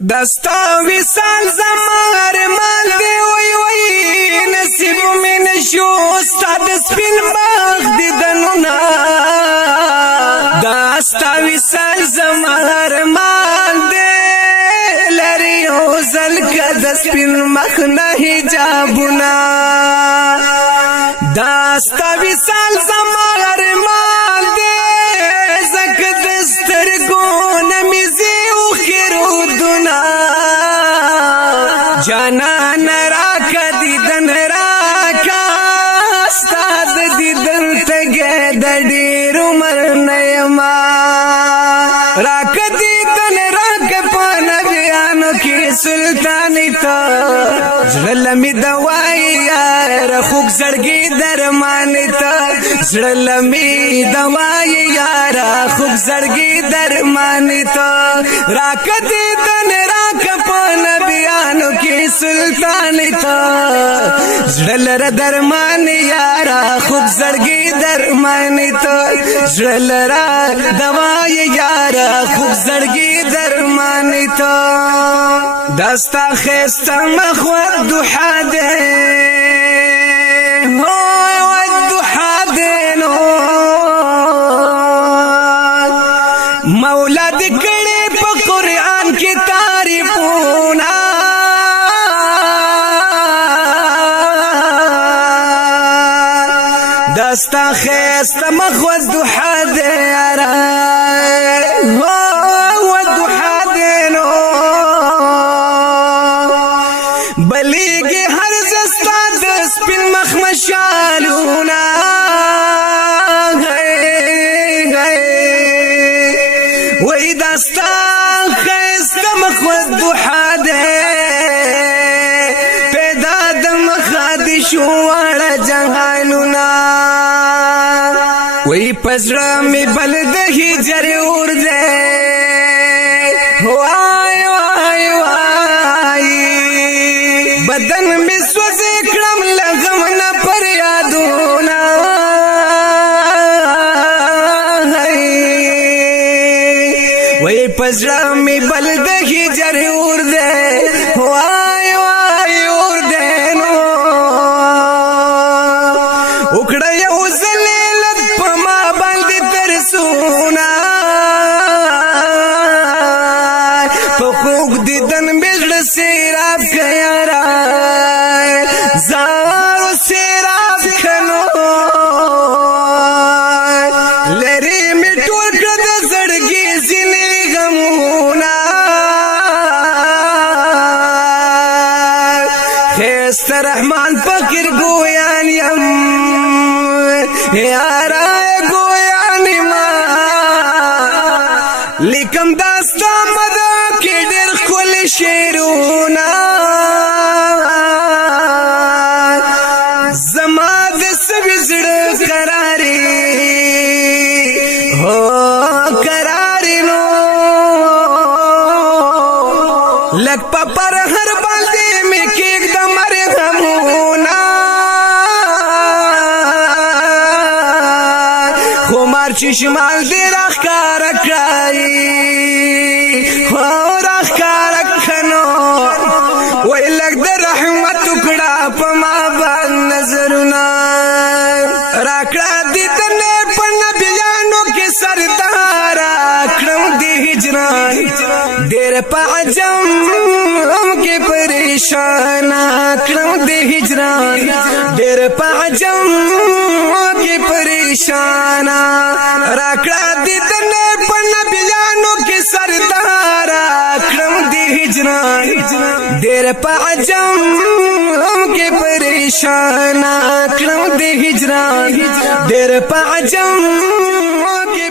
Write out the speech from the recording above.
دستا وصال زمار مال دی وی وی نصیب من شو استاد سپین باغ دی دنونا دستا وصال زمار مال دی لری اوزل کد سپین مخنا حجابنا دستا وصال زمار مال دی زکد سترگون میزی جانان راکا دیدن راکا استاد دیدن تگه دیر عمر نیما راکا دیدن راکا پانا بیانو کی سلطانی تا زرلمی دوائی یار خوک زرگی درمانی تا زرلمی دوائی یار خوک زرگی درمانی تا راکا دیدن راکا پانا بیانو کی سلطانی تا زړلره درمان یارا خوب زړګي درمانی تا زړلره دوای یارا خوب زړګي درمانی تا دستا خسته مخوت دوحه ده هو الدوحه ده نو مولا دې کړي په قران کې تعریفونه دستا خیست مخوت دوحه ده یارا هو دوحه ده نو بلیگی هر زستا دست پین مخمشالونا وی دستا خیست مخوت دوحه ده پیدا دمخادی شوار جهالونا وی پزړه می بل د هجر اور ده وای وای وای بدن می سوځي کړم لغم نه پر یادونه وی پزړه می بل د هجر اور ده وای وای اور ده نو وکړه یو سونا پخوک دیدن بجل سیراب کیارا زارو سیراب کنو لری می ټول کړه د زړګي زینې غمونا خیست رحمان فقیر ګویان یم یارا لیکم داستا مدا کی ډېر خپل شعرونه زما د سوي زړه قراري هو قراري نو لک پر هر باندې می کېک د مرغمونه خمار چې شمال دې راخکار کړای خو راخکار کنو وای لګ د رحمت کړه په ما باندې نظرونه راکړه دې تنه په نبیانو کې سردار کړم دې هجران ډېر په عجم کې پریشان کړم دې هجران ډېر په عجم کې پریشان راکړه دې تنه په نبیانو کې سردار کړم دې هجران ډېر په عجم کې پریشان کړم دې هجران ډېر په عجم کې